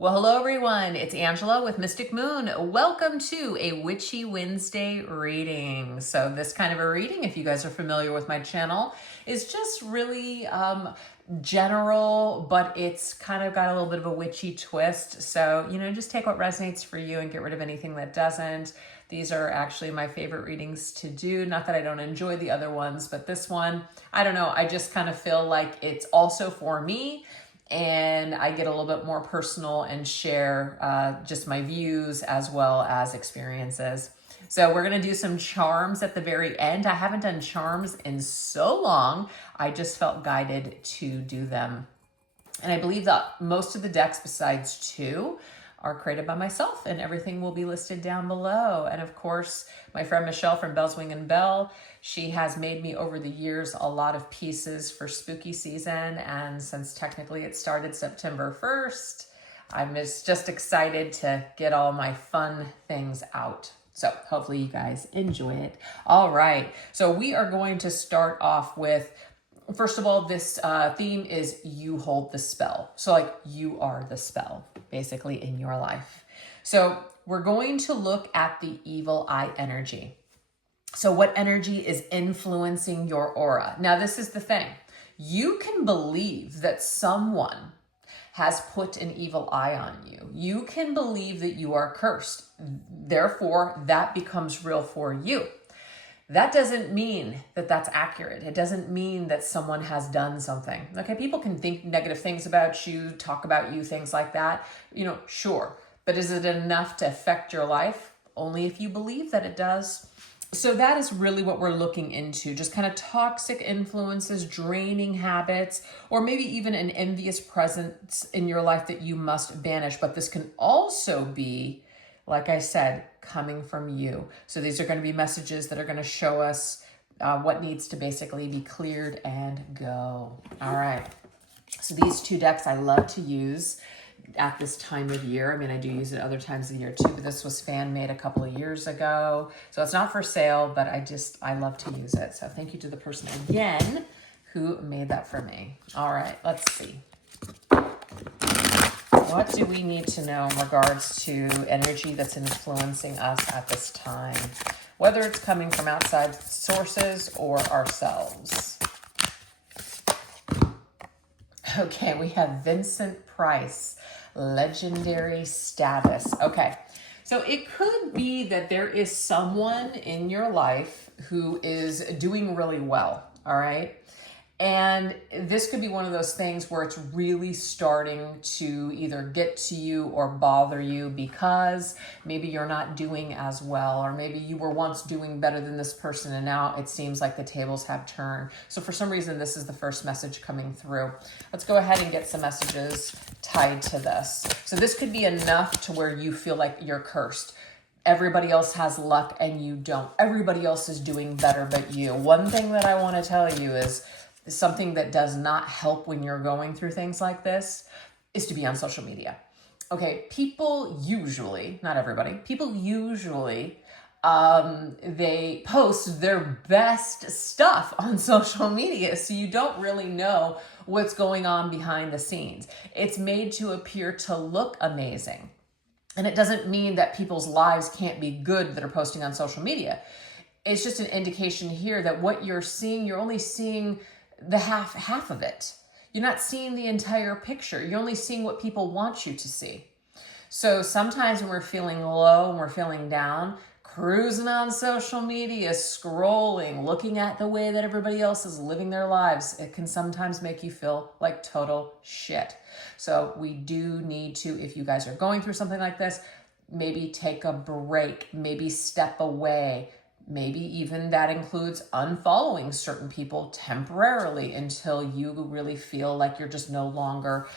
Well, hello everyone. It's Angela with Mystic Moon. Welcome to a Witchy Wednesday reading. So this kind of a reading, if you guys are familiar with my channel, is just really general, but it's kind of got a little bit of a witchy twist. So, just take what resonates for you and get rid of anything that doesn't. These are actually my favorite readings to do. Not that I don't enjoy the other ones, but this one, I don't know. I just kind of feel like it's also for me. And I get a little bit more personal and share just my views as well as experiences. So we're going to do some charms at the very end. I haven't done charms in so long. I just felt guided to do them. And I believe that most of the decks besides two are created by myself, and everything will be listed down below. And of course, my friend Michelle from Belle's Wing and Bell, she has made me over the years a lot of pieces for spooky season. And since technically it started September 1st, I'm just excited to get all my fun things out. So hopefully you guys enjoy it. All right, so we are going to start off with, first of all, this theme is you hold the spell. So like you are the spell, basically, in your life. So we're going to look at the evil eye energy. So what energy is influencing your aura? Now, this is the thing. You can believe that someone has put an evil eye on you. You can believe that you are cursed. Therefore, that becomes real for you. That doesn't mean that that's accurate. It doesn't mean that someone has done something. Okay, people can think negative things about you, talk about you, things like that. Sure. But is it enough to affect your life? Only if you believe that it does. So that is really what we're looking into. Just kind of toxic influences, draining habits, or maybe even an envious presence in your life that you must banish. But this can also be, like I said, coming from you. So these are going to be messages that are going to show us what needs to basically be cleared and go. All right. So these two decks I love to use at this time of year. I mean, I do use it other times of the year too, but this was fan made a couple of years ago. So it's not for sale, but I love to use it. So thank you to the person again who made that for me. All right, let's see. What do we need to know in regards to energy that's influencing us at this time? Whether it's coming from outside sources or ourselves. Okay, we have Vincent Price, legendary status. Okay, so it could be that there is someone in your life who is doing really well, all right? And this could be one of those things where it's really starting to either get to you or bother you because maybe you're not doing as well, or maybe you were once doing better than this person and now it seems like the tables have turned. So for some reason, this is the first message coming through. Let's go ahead and get some messages tied to this. So this could be enough to where you feel like you're cursed. Everybody else has luck and you don't. Everybody else is doing better but you. One thing that I want to tell you is something that does not help when you're going through things like this is to be on social media. Okay, people usually, not everybody, people usually, they post their best stuff on social media, so you don't really know what's going on behind the scenes. It's made to appear to look amazing. And it doesn't mean that people's lives can't be good that are posting on social media. It's just an indication here that what you're seeing, you're only seeing the half of it. You're not seeing the entire picture. You're only seeing what people want you to see. So sometimes when we're feeling low and we're feeling down, cruising on social media, scrolling, looking at the way that everybody else is living their lives, it can sometimes make you feel like total shit. So we do need to, if you guys are going through something like this, maybe take a break, maybe step away. Maybe even that includes unfollowing certain people temporarily until you really feel like you're just no longer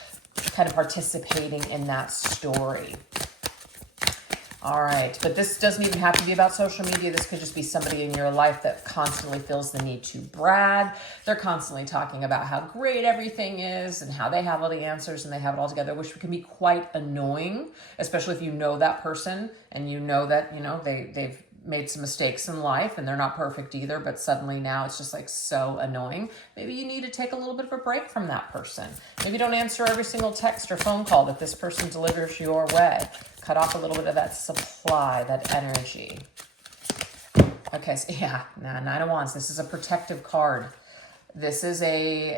kind of participating in that story. All right, but this doesn't even have to be about social media. This could just be somebody in your life that constantly feels the need to brag. They're constantly talking about how great everything is and how they have all the answers and they have it all together, which can be quite annoying, especially if you know that person and you know that, they've made some mistakes in life, and they're not perfect either, but suddenly now it's just like so annoying. Maybe you need to take a little bit of a break from that person. Maybe don't answer every single text or phone call that this person delivers your way. Cut off a little bit of that supply, that energy. Okay, so yeah, Nine of Wands. This is a protective card. This is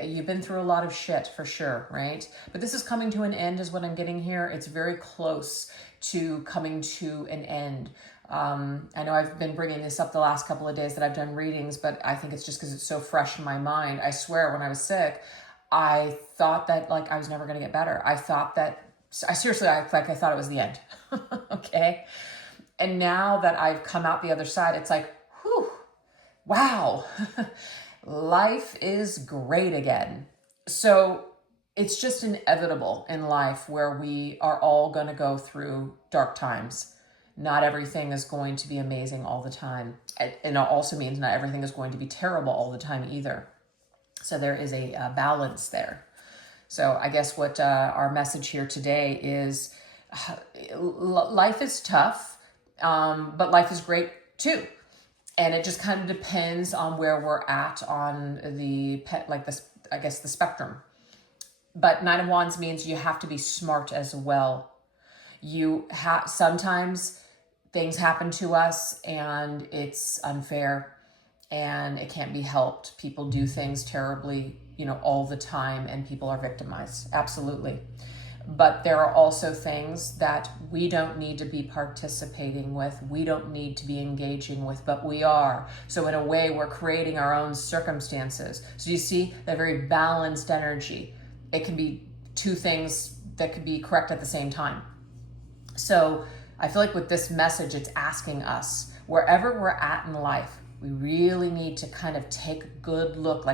you've been through a lot of shit for sure, right? But this is coming to an end is what I'm getting here. It's very close to coming to an end. I know I've been bringing this up the last couple of days that I've done readings, but I think it's just because it's so fresh in my mind. I swear when I was sick, I thought that like I was never going to get better. I thought I thought it was the end. Okay. And now that I've come out the other side, it's like, whew, wow, life is great again. So it's just inevitable in life where we are all going to go through dark times. Not everything is going to be amazing all the time. And it also means not everything is going to be terrible all the time either. So there is a balance there. So I guess what our message here today is, life is tough, but life is great too. And it just kind of depends on where we're at on the spectrum. But Nine of Wands means you have to be smart as well. Sometimes things happen to us and it's unfair and it can't be helped. People do things terribly, all the time, and people are victimized. Absolutely. But there are also things that we don't need to be participating with. We don't need to be engaging with, but we are. So in a way, we're creating our own circumstances. So you see that very balanced energy. It can be two things that could be correct at the same time. So I feel like with this message, it's asking us, wherever we're at in life, we really need to kind of take a good look,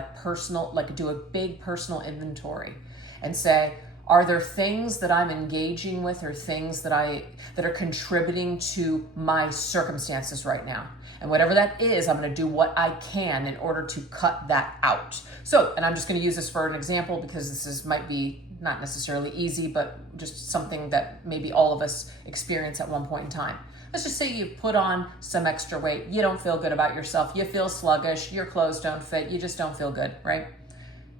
do a big personal inventory and say, are there things that I'm engaging with or things that are contributing to my circumstances right now? And whatever that is, I'm going to do what I can in order to cut that out. So, and I'm just going to use this for an example because might be not necessarily easy, but just something that maybe all of us experience at one point in time. Let's just say you put on some extra weight. You don't feel good about yourself. You feel sluggish. Your clothes don't fit. You just don't feel good, right?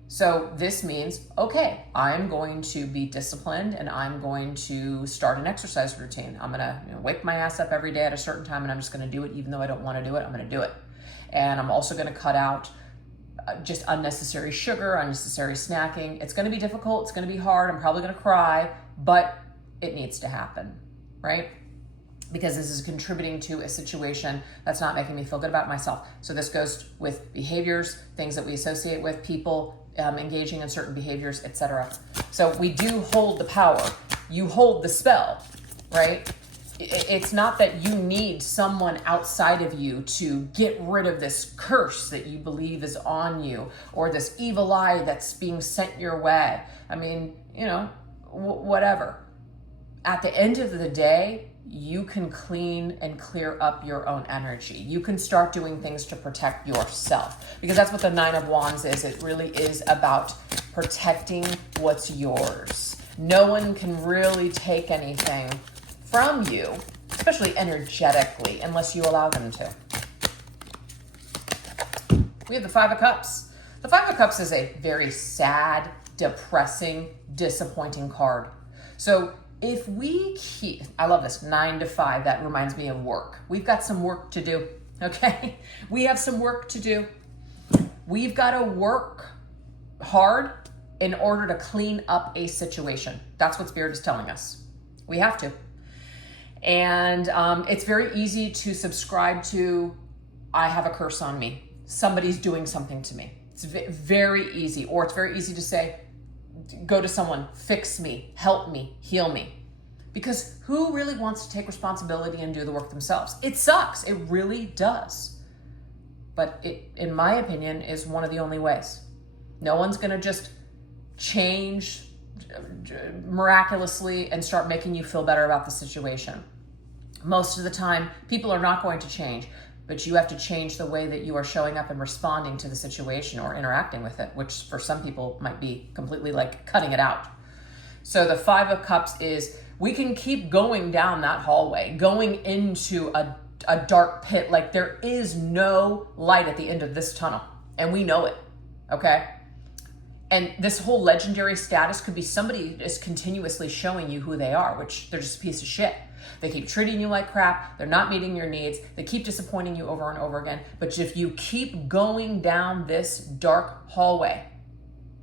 So this means, okay, I'm going to be disciplined and I'm going to start an exercise routine. I'm going to wake my ass up every day at a certain time and I'm just going to do it even though I don't want to do it. I'm going to do it. And I'm also going to cut out just unnecessary sugar, unnecessary snacking. It's going to be difficult. It's going to be hard. I'm probably going to cry, but it needs to happen, right? Because this is contributing to a situation that's not making me feel good about myself. So this goes with behaviors, things that we associate with people, engaging in certain behaviors, etc. So we do hold the power. You hold the spell, right? It's not that you need someone outside of you to get rid of this curse that you believe is on you or this evil eye that's being sent your way. I mean, whatever. At the end of the day, you can clean and clear up your own energy. You can start doing things to protect yourself because that's what the Nine of Wands is. It really is about protecting what's yours. No one can really take anything from you, especially energetically, unless you allow them to. We have the Five of Cups. The Five of Cups is a very sad, depressing, disappointing card. So if we keep, I love this, 9 to 5, that reminds me of work. We've got some work to do, okay? We have some work to do. We've got to work hard in order to clean up a situation. That's what Spirit is telling us. We have to. And it's very easy to subscribe to, I have a curse on me. Somebody's doing something to me. It's very easy. Or it's very easy to say, go to someone, fix me, help me, heal me. Because who really wants to take responsibility and do the work themselves? It sucks. It really does. But it, in my opinion, is one of the only ways. No one's going to just change miraculously and start making you feel better about the situation. Most of the time, people are not going to change, but you have to change the way that you are showing up and responding to the situation or interacting with it, which for some people might be completely like cutting it out. So the Five of Cups is, we can keep going down that hallway, going into a a dark pit. Like there is no light at the end of this tunnel, and we know it, okay? And this whole legendary status could be somebody is continuously showing you who they are, which they're just a piece of shit. They keep treating you like crap. They're not meeting your needs. They keep disappointing you over and over again. But if you keep going down this dark hallway,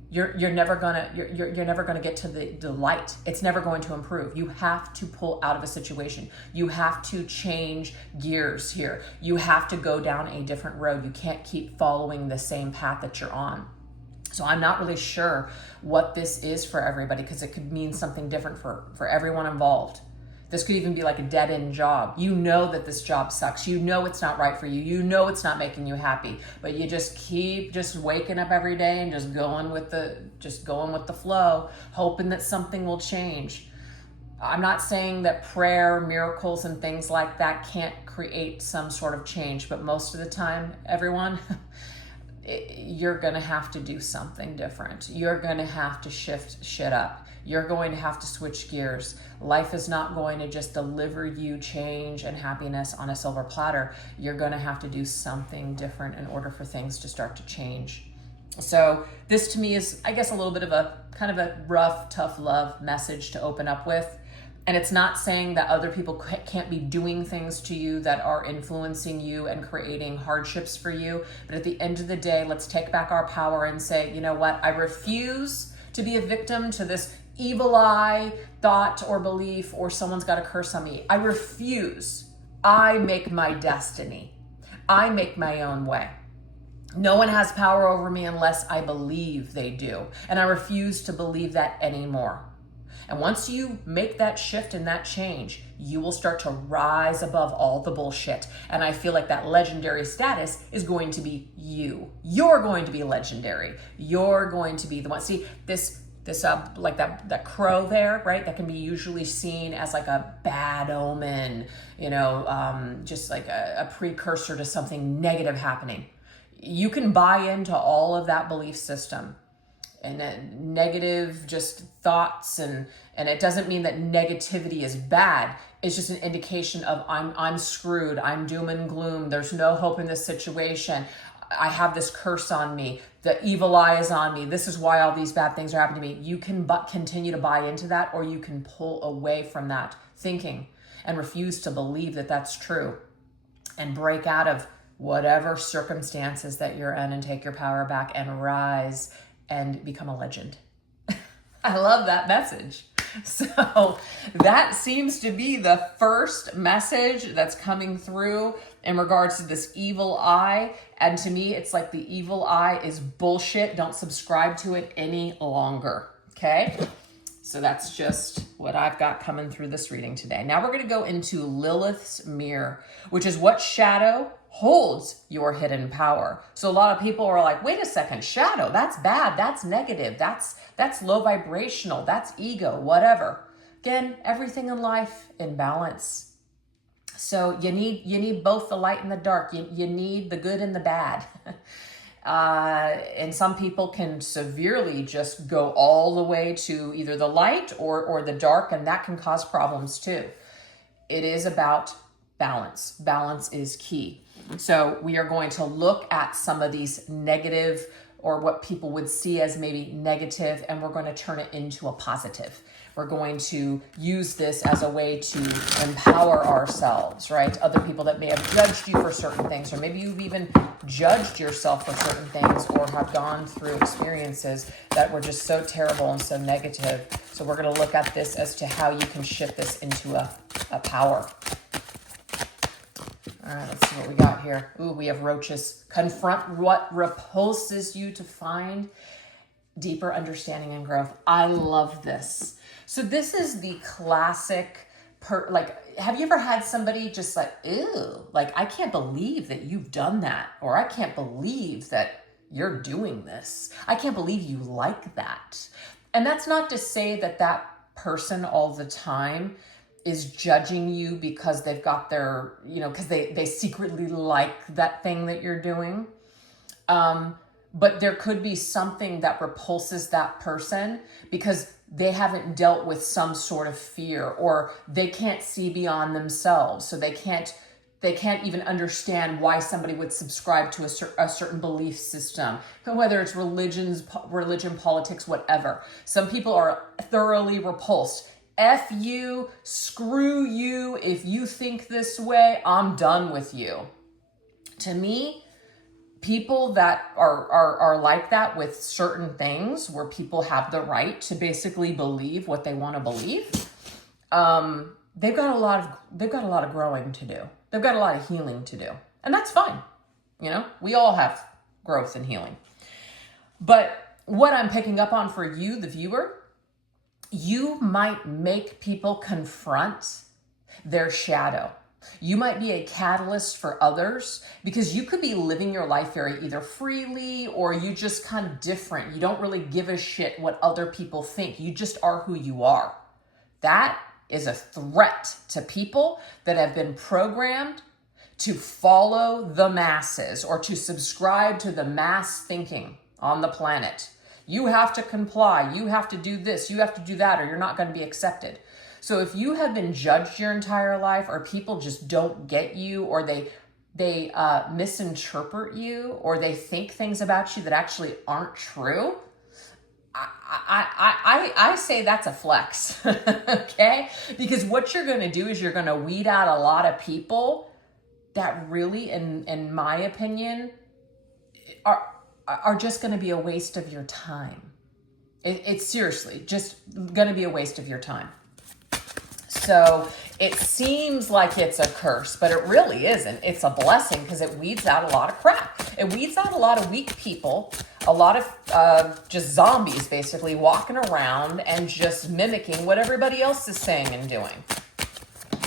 you're never gonna get to the light. It's never going to improve. You have to pull out of a situation. You have to change gears here. You have to go down a different road. You can't keep following the same path that you're on. So I'm not really sure what this is for everybody, because it could mean something different for everyone involved. This could even be like a dead-end job. You know that this job sucks. You know it's not right for you. You know it's not making you happy, but you just keep waking up every day and just going with the flow, hoping that something will change. I'm not saying that prayer, miracles, and things like that can't create some sort of change, but most of the time, everyone, you're gonna have to do something different. You're gonna have to shift shit up. You're going to have to switch gears. Life is not going to just deliver you change and happiness on a silver platter. You're going to have to do something different in order for things to start to change. So this to me is, I guess, a little bit of a kind of a rough, tough love message to open up with. And it's not saying that other people can't be doing things to you that are influencing you and creating hardships for you. But at the end of the day, let's take back our power and say, you know what? I refuse to be a victim to this evil eye thought or belief, or someone's got a curse on me. I refuse. I make my destiny. I make my own way. No one has power over me unless I believe they do. And I refuse to believe that anymore. And once you make that shift and that change, you will start to rise above all the bullshit. And I feel like that legendary status is going to be you. You're going to be legendary. You're going to be the one. See, this like that crow there, right? That can be usually seen as like a bad omen, just like a precursor to something negative happening. You can buy into all of that belief system and negative just thoughts, and it doesn't mean that negativity is bad. It's just an indication of I'm screwed. I'm doom and gloom. There's no hope in this situation. I have this curse on me. The evil eye is on me. This is why all these bad things are happening to me. You can continue to buy into that, or you can pull away from that thinking and refuse to believe that that's true and break out of whatever circumstances that you're in and take your power back and rise and become a legend. I love that message. So that seems to be the first message that's coming through in regards to this evil eye. And to me, it's like the evil eye is bullshit. Don't subscribe to it any longer. Okay? So that's just what I've got coming through this reading today. Now we're going to go into Lilith's mirror, which is what shadow holds your hidden power. So a lot of people are like, wait a second, shadow, that's bad, that's negative, that's low vibrational, that's ego, whatever. Again, everything in life in balance. So you need both the light and the dark. You need the good and the bad. And some people can severely just go all the way to either the light or the dark, and that can cause problems too. It is about balance. Balance is key. So we are going to look at some of these negative, or what people would see as maybe negative, and we're going to turn it into a positive. We're going to use this as a way to empower ourselves, right? Other people that may have judged you for certain things, or maybe you've even judged yourself for certain things, or have gone through experiences that were just so terrible and so negative. So we're going to look at this as to how you can shift this into a power. All right, let's see what we got here. Ooh, we have roaches. Confront what repulses you to find deeper understanding and growth. I love this. So this is the classic, have you ever had somebody just like, ew, like, I can't believe that you've done that, or I can't believe that you're doing this. I can't believe you like that. And that's not to say that that person all the time is judging you because they've got their, because they secretly like that thing that you're doing. But there could be something that repulses that person because they haven't dealt with some sort of fear, or they can't see beyond themselves. So they can't They can't even understand why somebody would subscribe to a certain belief system, whether it's religion, politics, whatever. Some people are thoroughly repulsed. F you, screw you, if you think this way, I'm done with you. To me, people that are like that with certain things, where people have the right to basically believe what they want to believe, they've got a lot of growing to do. They've got a lot of healing to do. And that's fine. You know, we all have growth and healing. But what I'm picking up on for you, the viewer, you might make people confront their shadow. You might be a catalyst for others, because you could be living your life very either freely, or you just kind of different. You don't really give a shit what other people think. You just are who you are. That is a threat to people that have been programmed to follow the masses, or to subscribe to the mass thinking on the planet. You have to comply. You have to do this. You have to do that, or you're not going to be accepted. So if you have been judged your entire life, or people just don't get you, or they misinterpret you, or they think things about you that actually aren't true, I say that's a flex, okay? Because what you're going to do is you're going to weed out a lot of people that really, in my opinion, are just going to be a waste of your time. It's seriously just going to be a waste of your time. So it seems like it's a curse, but it really isn't. It's a blessing, because it weeds out a lot of crap. It weeds out a lot of weak people, a lot of just zombies basically walking around and just mimicking what everybody else is saying and doing.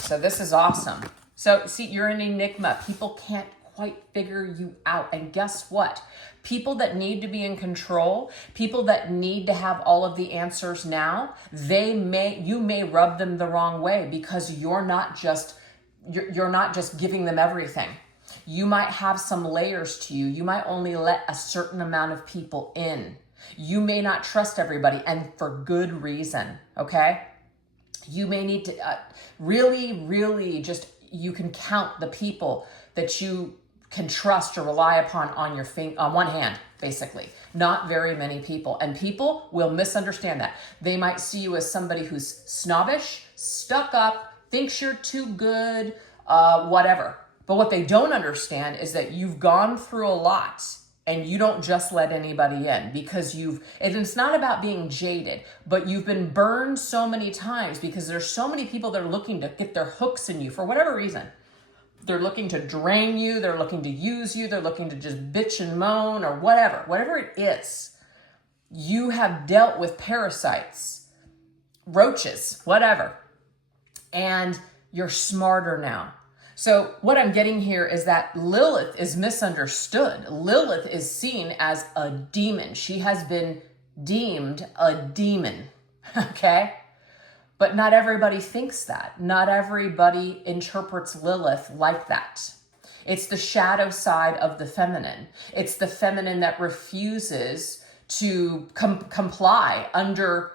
So this is awesome. So see, you're an enigma. People can't quite figure you out. And guess what? People that need to be in control, people that need to have all of the answers now, you may rub them the wrong way, because you're not just giving them everything. You might have some layers to you. You might only let a certain amount of people in. You may not trust everybody, and for good reason, okay? You may need to really just, you can count the people that you can trust or rely upon on one hand, basically. Not very many people. And people will misunderstand that. They might see you as somebody who's snobbish, stuck up, thinks you're too good, whatever. But what they don't understand is that you've gone through a lot, and you don't just let anybody in, because and it's not about being jaded, but you've been burned so many times, because there's so many people that are looking to get their hooks in you for whatever reason. They're looking to drain you. They're looking to use you. They're looking to just bitch and moan, or whatever it is. You have dealt with parasites, roaches, whatever, and you're smarter now. So what I'm getting here is that Lilith is misunderstood. Lilith is seen as a demon. She has been deemed a demon, okay? But not everybody thinks that. Not everybody interprets Lilith like that. It's the shadow side of the feminine. It's the feminine that refuses to comply under,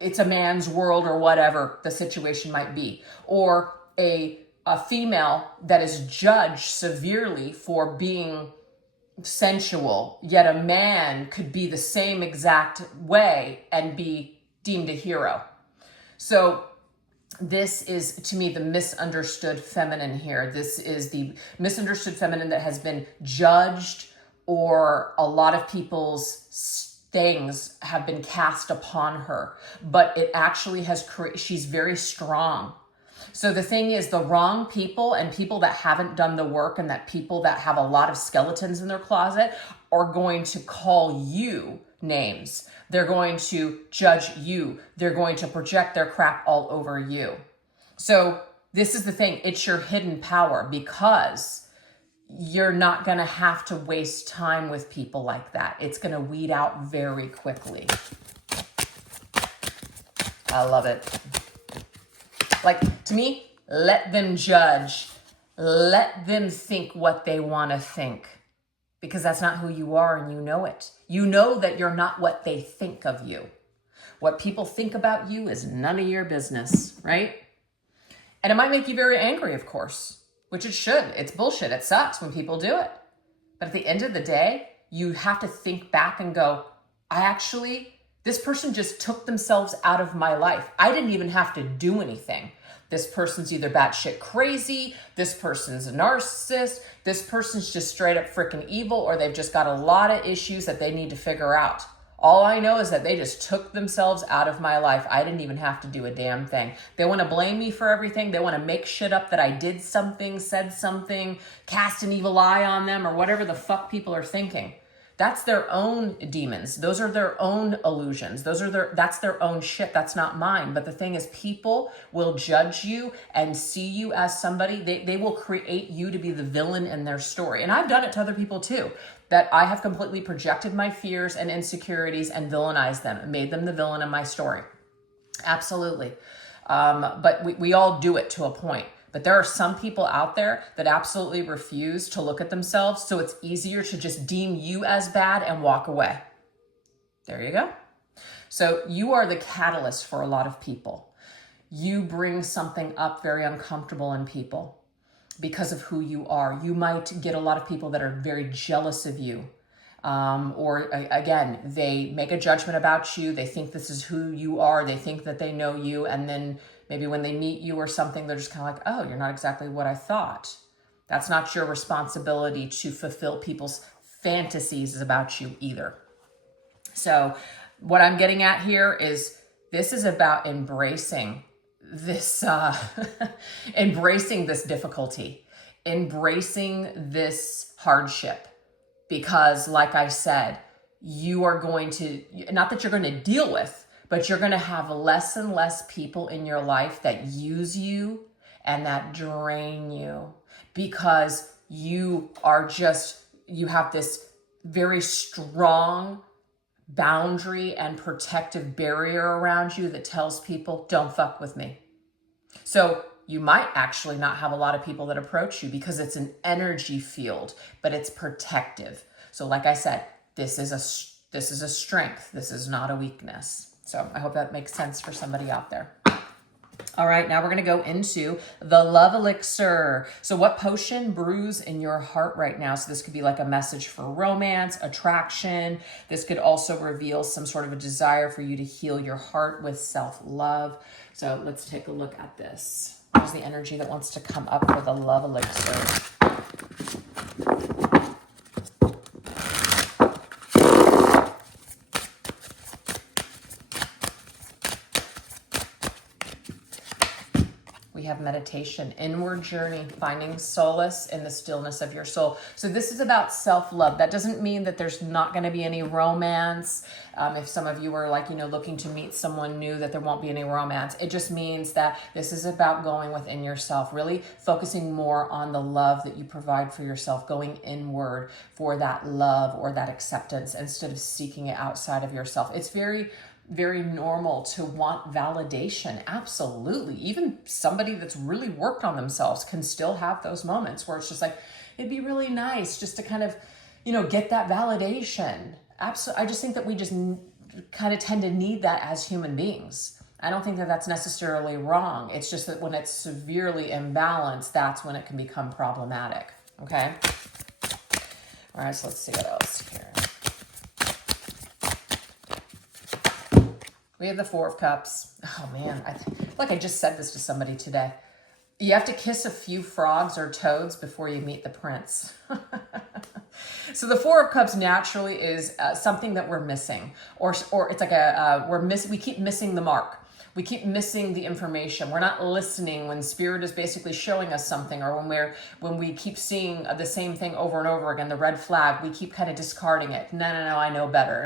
it's a man's world, or whatever the situation might be. Or a female that is judged severely for being sensual, yet a man could be the same exact way and be deemed a hero. So this is, to me, the misunderstood feminine here. This is the misunderstood feminine that has been judged, or a lot of people's things have been cast upon her. But it actually has she's very strong. So the thing is, the wrong people, and people that haven't done the work, and that people that have a lot of skeletons in their closet, are going to call you names. They're going to judge you. They're going to project their crap all over you. So this is the thing. It's your hidden power, because you're not going to have to waste time with people like that. It's going to weed out very quickly. I love it. Like, to me, let them judge. Let them think what they want to think, because that's not who you are, and you know it. You know that you're not what they think of you. What people think about you is none of your business, right? And it might make you very angry, of course. which it should. It's bullshit. It sucks when people do it. But at the end of the day, you have to think back and go, this person just took themselves out of my life. I didn't even have to do anything. This person's either batshit crazy, this person's a narcissist, this person's just straight up freaking evil, or they've just got a lot of issues that they need to figure out. All I know is that they just took themselves out of my life. I didn't even have to do a damn thing. They want to blame me for everything. They want to make shit up that I did something, said something, cast an evil eye on them, or whatever the fuck people are thinking. That's their own demons. Those are their own illusions. That's their own shit. That's not mine. But the thing is, people will judge you and see you as somebody. They will create you to be the villain in their story. And I've done it to other people too, that I have completely projected my fears and insecurities and villainized them and made them the villain in my story. Absolutely. But we all do it to a point. But there are some people out there that absolutely refuse to look at themselves, so it's easier to just deem you as bad and walk away. There you go. So you are the catalyst for a lot of people. You bring something up very uncomfortable in people because of who you are. You might get a lot of people that are very jealous of you. Or again, they make a judgment about you. They think this is who you are. They think that they know you. And then maybe when they meet you or something, they're just kind of like, oh, you're not exactly what I thought. That's not your responsibility to fulfill people's fantasies about you either. So what I'm getting at here is this is about embracing this, embracing this difficulty, embracing this hardship. Because like I said, you are going to, not that you're going to deal with, but you're going to have less and less people in your life that use you and that drain you, because you have this very strong boundary and protective barrier around you that tells people, don't fuck with me. So you might actually not have a lot of people that approach you because it's an energy field, but it's protective. So like I said, this is a strength. This is not a weakness. So I hope that makes sense for somebody out there. All right, now we're going to go into the love elixir. So what potion brews in your heart right now? So this could be like a message for romance, attraction. This could also reveal some sort of a desire for you to heal your heart with self-love. So let's take a look at this. Here's the energy that wants to come up for the love elixir. We have meditation, inward journey, finding solace in the stillness of your soul. So this is about self-love. That doesn't mean that there's not going to be any romance. If some of you are like, looking to meet someone new, that there won't be any romance. It just means that this is about going within yourself, really focusing more on the love that you provide for yourself, going inward for that love or that acceptance instead of seeking it outside of yourself. It's very normal to want validation. Absolutely. Even somebody that's really worked on themselves can still have those moments where it's just like, it'd be really nice just to kind of, get that validation. Absolutely. I just think that we just kind of tend to need that as human beings. I don't think that that's necessarily wrong. It's just that when it's severely imbalanced, that's when it can become problematic. Okay. All right. So let's see what else here. We have the Four of Cups. Oh man, I feel like I just said this to somebody today. You have to kiss a few frogs or toads before you meet the prince. So the Four of Cups naturally is something that we're missing, or it's like we keep missing the mark. We keep missing the information. We're not listening when spirit is basically showing us something, or when we keep seeing the same thing over and over again, the red flag, we keep kind of discarding it. No, I know better.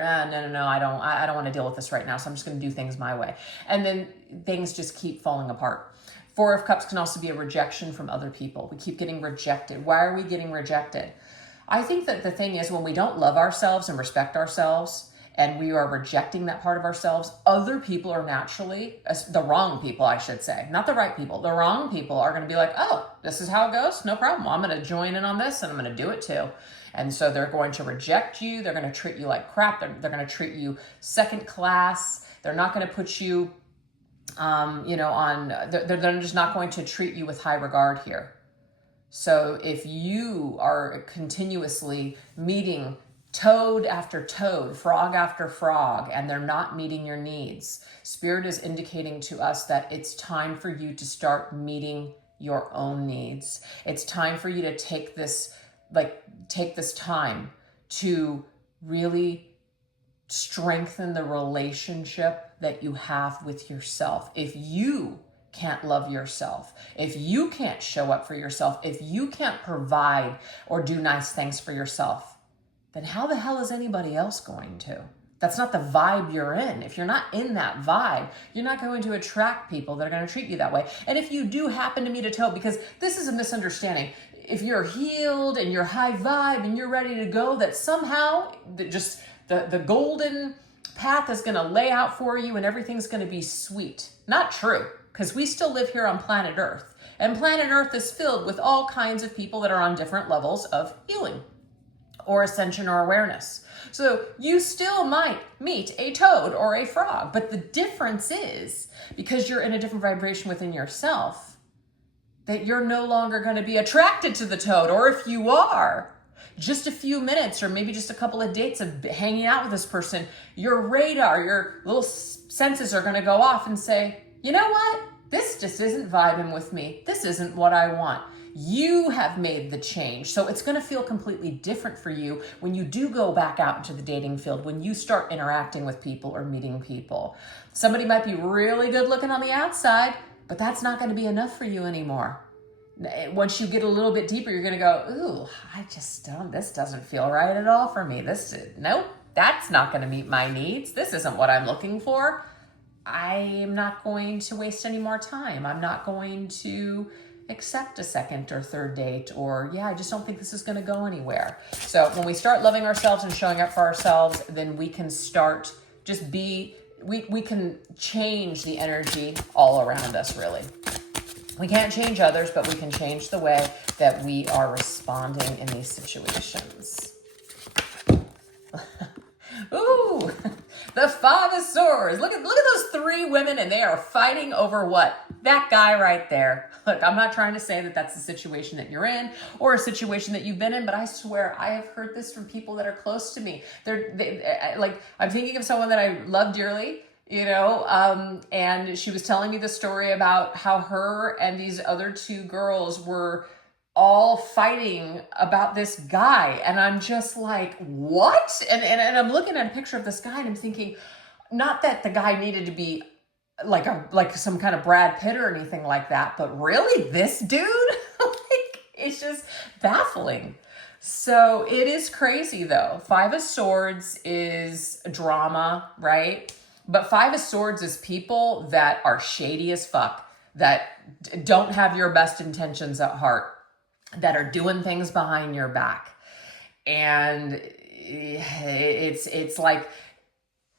No, I don't want to deal with this right now, so I'm just going to do things my way. And then things just keep falling apart. Four of Cups can also be a rejection from other people. We keep getting rejected. Why are we getting rejected? I think that the thing is, when we don't love ourselves and respect ourselves, and we are rejecting that part of ourselves, other people are naturally, the wrong people, I should say, not the right people. The wrong people are going to be like, oh, this is how it goes? No problem. Well, I'm going to join in on this and I'm going to do it too. And so they're going to reject you. They're going to treat you like crap. They're going to treat you second class. They're not going to put you, they're just not going to treat you with high regard here. So if you are continuously meeting toad after toad, frog after frog, and they're not meeting your needs, Spirit is indicating to us that it's time for you to start meeting your own needs. It's time for you to take this time to really strengthen the relationship that you have with yourself. If you can't love yourself, if you can't show up for yourself, if you can't provide or do nice things for yourself, then how the hell is anybody else going to? That's not the vibe you're in. If you're not in that vibe, you're not going to attract people that are going to treat you that way. And if you do happen to meet a toad, because this is a misunderstanding, if you're healed and you're high vibe and you're ready to go, that somehow just the golden path is going to lay out for you and everything's going to be sweet. Not true, because we still live here on planet Earth. And planet Earth is filled with all kinds of people that are on different levels of healing or ascension or awareness. So you still might meet a toad or a frog, but the difference is, because you're in a different vibration within yourself, that you're no longer going to be attracted to the toad. Or if you are, just a few minutes or maybe just a couple of dates of hanging out with this person, your radar, your little senses are going to go off and say, you know what? This just isn't vibing with me. This isn't what I want. You have made the change. So it's going to feel completely different for you when you do go back out into the dating field, when you start interacting with people or meeting people. Somebody might be really good looking on the outside, but that's not going to be enough for you anymore. Once you get a little bit deeper, you're going to go, ooh, this doesn't feel right at all for me. Nope, that's not going to meet my needs. This isn't what I'm looking for. I am not going to waste any more time. I'm not going to accept a second or third date, or I just don't think this is going to go anywhere. So when we start loving ourselves and showing up for ourselves, then we can start we can change the energy all around us, really. We can't change others, but we can change the way that we are responding in these situations. Ooh, the Five of Swords. Look at those three women, and they are fighting over what? That guy right there. Look, I'm not trying to say that that's the situation that you're in or a situation that you've been in, but I swear I have heard this from people that are close to me. I'm thinking of someone that I love dearly, and she was telling me the story about how her and these other two girls were all fighting about this guy. And I'm just like, what? And I'm looking at a picture of this guy and I'm thinking, not that the guy needed to be like some kind of Brad Pitt or anything like that, but really, this dude? It's just baffling. So it is crazy though. Five of Swords is drama, right? But Five of Swords is people that are shady as fuck, that don't have your best intentions at heart, that are doing things behind your back. And it's like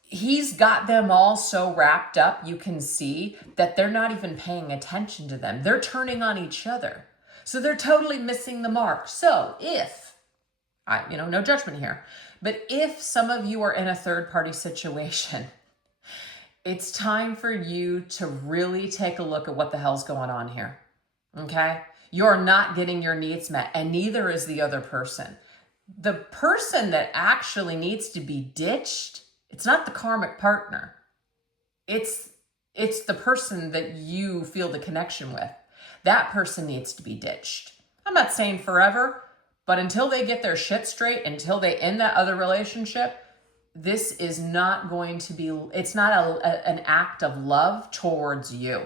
he's got them all so wrapped up, you can see that they're not even paying attention to them. They're turning on each other. So they're totally missing the mark. So no judgment here, but if some of you are in a third party situation, it's time for you to really take a look at what the hell's going on here. Okay? You're not getting your needs met, and neither is the other person. The person that actually needs to be ditched, it's not the karmic partner. It's the person that you feel the connection with. That person needs to be ditched. I'm not saying forever, but until they get their shit straight, until they end that other relationship, this is not going to be, it's not an act of love towards you.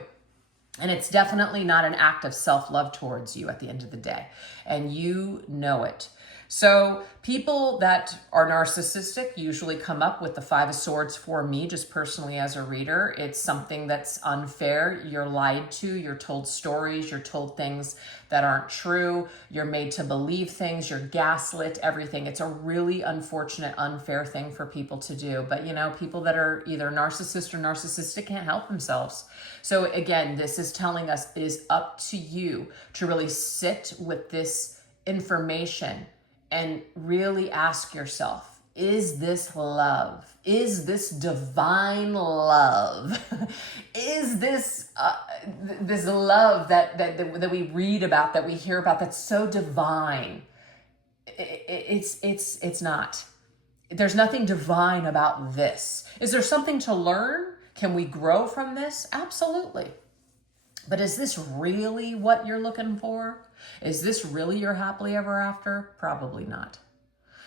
And it's definitely not an act of self-love towards you at the end of the day. And you know it. So people that are narcissistic usually come up with the Five of Swords for me, just personally as a reader. It's something that's unfair. You're lied to. You're told stories. You're told things that aren't true. You're made to believe things. You're gaslit, everything. It's a really unfortunate, unfair thing for people to do. But, people that are either narcissist or narcissistic can't help themselves. So again, this is telling us it is up to you to really sit with this information and really ask yourself, Is this love? Is this divine love? Is this this love that we read about, that we hear about, that's so divine? It's not. There's nothing divine about this. Is there something to learn? Can we grow from this? Absolutely. But is this really what you're looking for? Is this really your happily ever after? Probably not.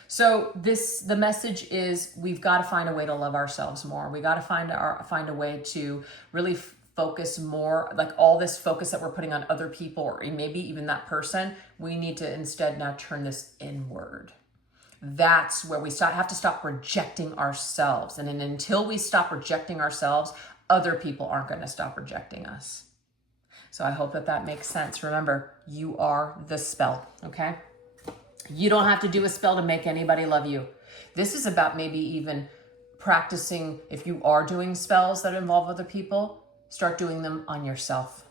So the message is, we've got to find a way to love ourselves more. We got to find a way to really focus more, like all this focus that we're putting on other people, or maybe even that person. We need to instead now turn this inward. That's where we have to stop rejecting ourselves. And then until we stop rejecting ourselves, other people aren't going to stop rejecting us. So I hope that makes sense. Remember, you are the spell, okay? You don't have to do a spell to make anybody love you. This is about maybe even practicing. If you are doing spells that involve other people, start doing them on yourself.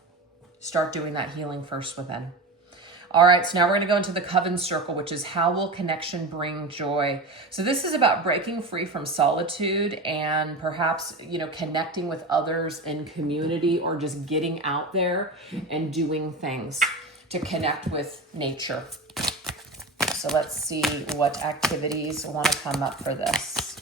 Start doing that healing first within. All right, so now we're going to go into the coven circle, which is how will connection bring joy? So this is about breaking free from solitude and perhaps, connecting with others in community, or just getting out there and doing things to connect with nature. So let's see what activities want to come up for this.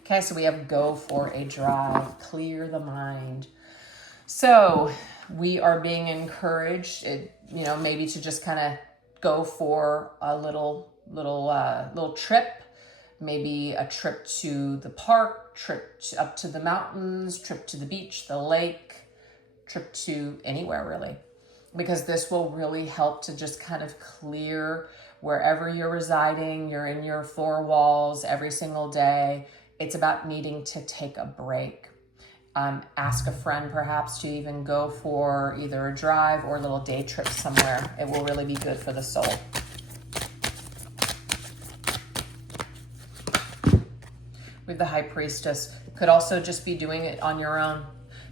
Okay, so we have go for a drive, clear the mind. So we are being encouraged, maybe to just kind of go for a little trip, maybe a trip to the park, trip up to the mountains, trip to the beach, the lake, trip to anywhere really. Because this will really help to just kind of clear wherever you're residing. You're in your four walls every single day. It's about needing to take a break. Ask a friend perhaps to even go for either a drive or a little day trip somewhere. It will really be good for the soul. With the High Priestess, could also just be doing it on your own.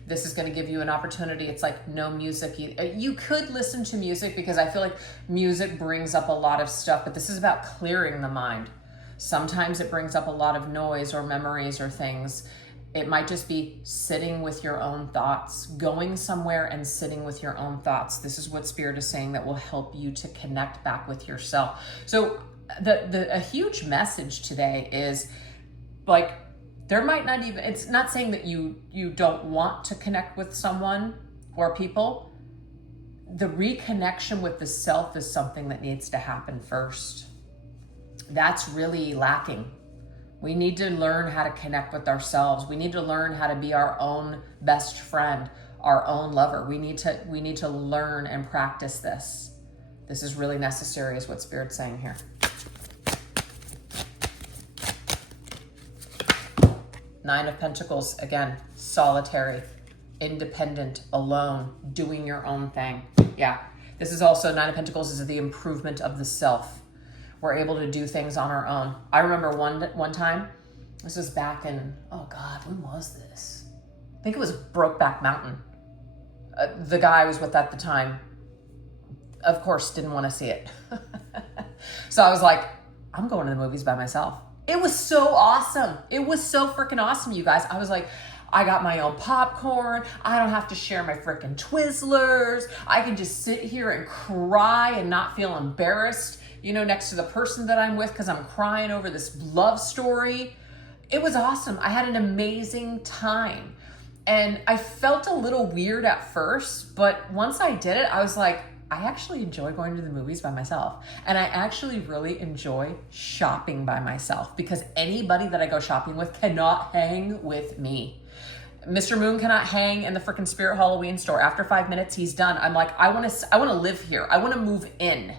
This is going to give you an opportunity. It's like no music. You could listen to music, because I feel like music brings up a lot of stuff, but this is about clearing the mind. Sometimes it brings up a lot of noise or memories or things. It might just be sitting with your own thoughts, going somewhere and sitting with your own thoughts. This is what Spirit is saying that will help you to connect back with yourself. So a huge message today is like, there might not even, it's not saying that you don't want to connect with someone or people. The reconnection with the self is something that needs to happen first. That's really lacking. We need to learn how to connect with ourselves. We need to learn how to be our own best friend, our own lover. We need to learn and practice this. This is really necessary, is what Spirit's saying here. Nine of Pentacles, again, solitary, independent, alone, doing your own thing. Yeah, this is also, Nine of Pentacles is the improvement of the self. We're able to do things on our own. I remember one time, this was back in, oh God, when was this? I think it was Brokeback Mountain. The guy I was with at the time, of course, didn't want to see it. So I was like, I'm going to the movies by myself. It was so awesome. It was so freaking awesome, you guys. I was like, I got my own popcorn. I don't have to share my freaking Twizzlers. I can just sit here and cry and not feel embarrassed, next to the person that I'm with, because I'm crying over this love story. It was awesome. I had an amazing time. And I felt a little weird at first, but once I did it, I was like, I actually enjoy going to the movies by myself. And I actually really enjoy shopping by myself, because anybody that I go shopping with cannot hang with me. Mr. Moon cannot hang in the freaking Spirit Halloween store. After 5 minutes, he's done. I'm like, I want to live here. I want to move in.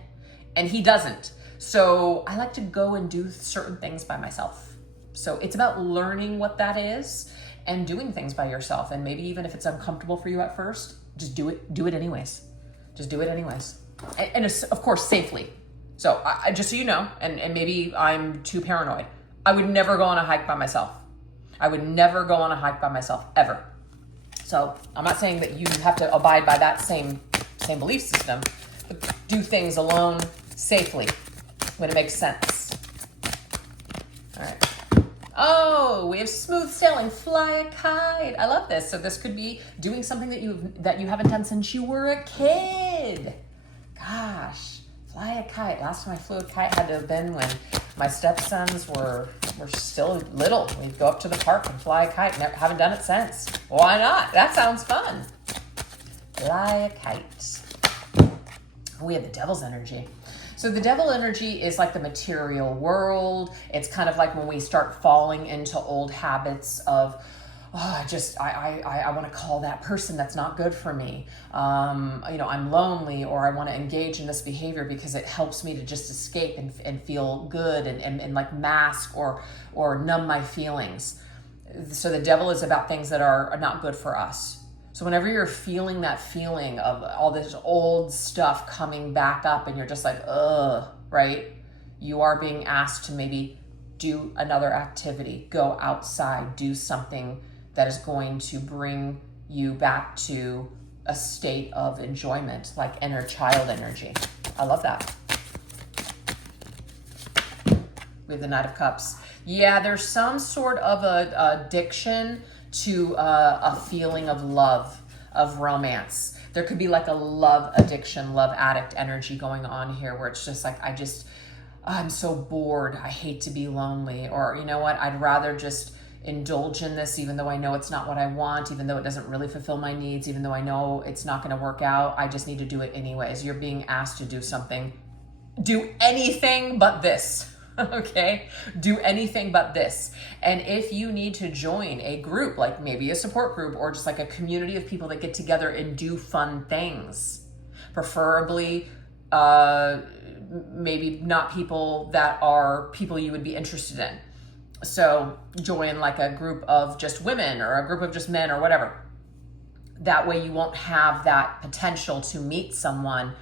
And he doesn't. So I like to go and do certain things by myself. So it's about learning what that is and doing things by yourself. And maybe even if it's uncomfortable for you at first, just do it anyways. Just do it anyways. And of course, safely. So I just so you know, and maybe I'm too paranoid, I would never go on a hike by myself. I would never go on a hike by myself, ever. So I'm not saying that you have to abide by that same belief system, but do things alone, safely, when it makes sense. All right. Oh, we have smooth sailing, fly a kite. I love this. So this could be doing something that you haven't done since you were a kid. Gosh, fly a kite. Last time I flew a kite had to have been when my stepsons were still little. We'd go up to the park and fly a kite. Haven't done it since. Why not? That sounds fun. Fly a kite. We have the devil's energy. So the devil energy is like the material world. It's kind of like when we start falling into old habits of, I want to call that person that's not good for me. I'm lonely, or I want to engage in this behavior because it helps me to just escape and feel good and like mask or numb my feelings. So the devil is about things that are not good for us. So whenever you're feeling that feeling of all this old stuff coming back up and you're just like, ugh, right? You are being asked to maybe do another activity, go outside, do something that is going to bring you back to a state of enjoyment, like inner child energy. I love that. We have the Knight of Cups. Yeah, there's some sort of a addiction to a feeling of love, of romance. There could be like a love addiction, love addict energy going on here where it's just like, I'm so bored. I hate to be lonely. Or you know what? I'd rather just indulge in this even though I know it's not what I want, even though it doesn't really fulfill my needs, even though I know it's not going to work out. I just need to do it anyways. You're being asked to do something. Do anything but this. Okay, do anything but this. And if you need to join a group, like maybe a support group or just like a community of people that get together and do fun things, preferably maybe not people that are people you would be interested in. So join like a group of just women or a group of just men or whatever. That way you won't have that potential to meet someone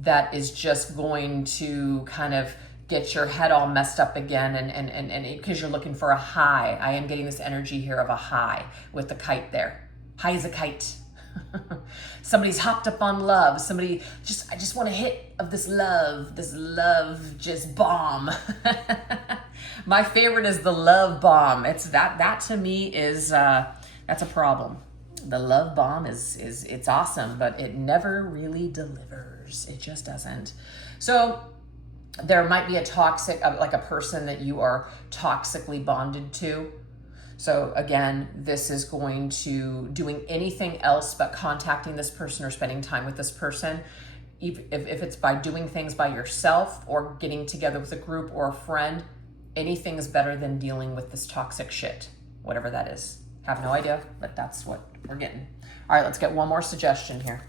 that is just going to kind of get your head all messed up again and because you're looking for a high. I am getting this energy here of a high with the kite there. High as a kite. Somebody's hopped up on love. I just want a hit of this love just bomb. My favorite is the love bomb. It's that to me is that's a problem. The love bomb is it's awesome, but it never really delivers. It just doesn't. So there might be a toxic, like a person that you are toxically bonded to. So again, this is going to doing anything else but contacting this person or spending time with this person. If it's by doing things by yourself or getting together with a group or a friend, anything is better than dealing with this toxic shit, whatever that is. Have no idea, but that's what we're getting. All right, let's get one more suggestion here.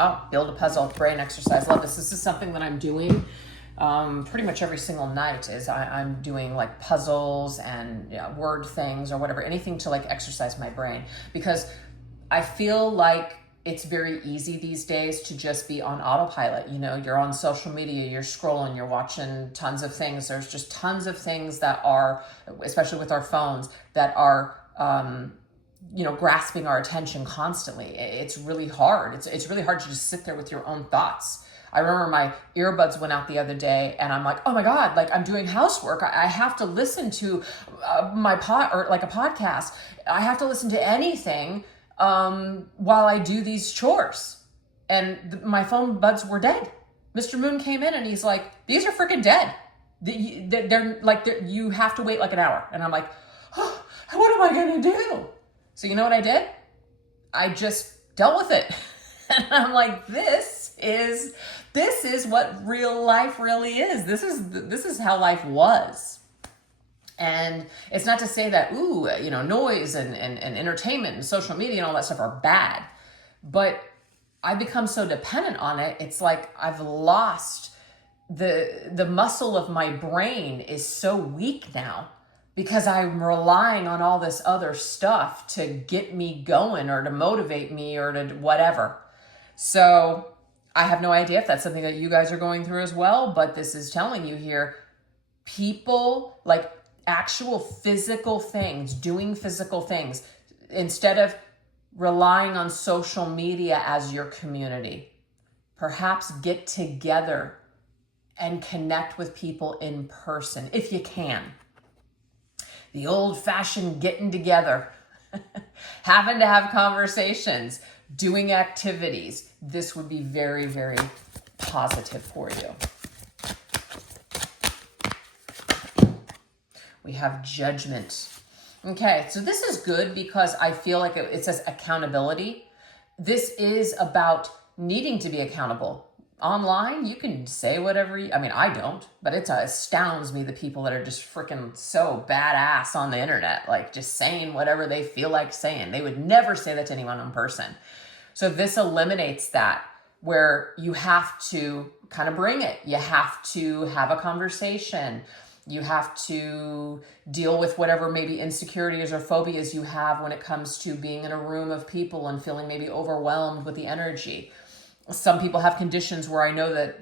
Oh, build a puzzle, brain exercise. Love this. This is something that I'm doing pretty much every single night. I'm doing like puzzles and word things or whatever, anything to like exercise my brain, because I feel like it's very easy these days to just be on autopilot. You're on social media, you're scrolling, you're watching tons of things. There's just tons of things that are, especially with our phones, that are grasping our attention constantly. It's really hard. It's really hard to just sit there with your own thoughts. I remember my earbuds went out the other day and I'm like, oh my God, like I'm doing housework. I have to listen to my a podcast. I have to listen to anything while I do these chores. And my phone buds were dead. Mr. Moon came in and he's like, these are freaking dead. You have to wait like an hour. And I'm like, oh, what am I going to do? So you know what I did? I just dealt with it. And I'm like, this is what real life really is. This is how life was. And it's not to say that, noise and entertainment and social media and all that stuff are bad. But I become so dependent on it. It's like I've lost the muscle of my brain is so weak now, because I'm relying on all this other stuff to get me going or to motivate me or to whatever. So I have no idea if that's something that you guys are going through as well, but this is telling you here, people like actual physical things, doing physical things, instead of relying on social media as your community. Perhaps get together and connect with people in person if you can. The old-fashioned getting together, having to have conversations, doing activities. This would be very, very positive for you. We have judgment. Okay, so this is good because I feel like it says accountability. This is about needing to be accountable. Online, you can say whatever I mean, I don't, but it astounds me the people that are just freaking so badass on the internet, like just saying whatever they feel like saying. They would never say that to anyone in person. So this eliminates that, where you have to kind of bring it. You have to have a conversation. You have to deal with whatever maybe insecurities or phobias you have when it comes to being in a room of people and feeling maybe overwhelmed with the energy. Some people have conditions where I know that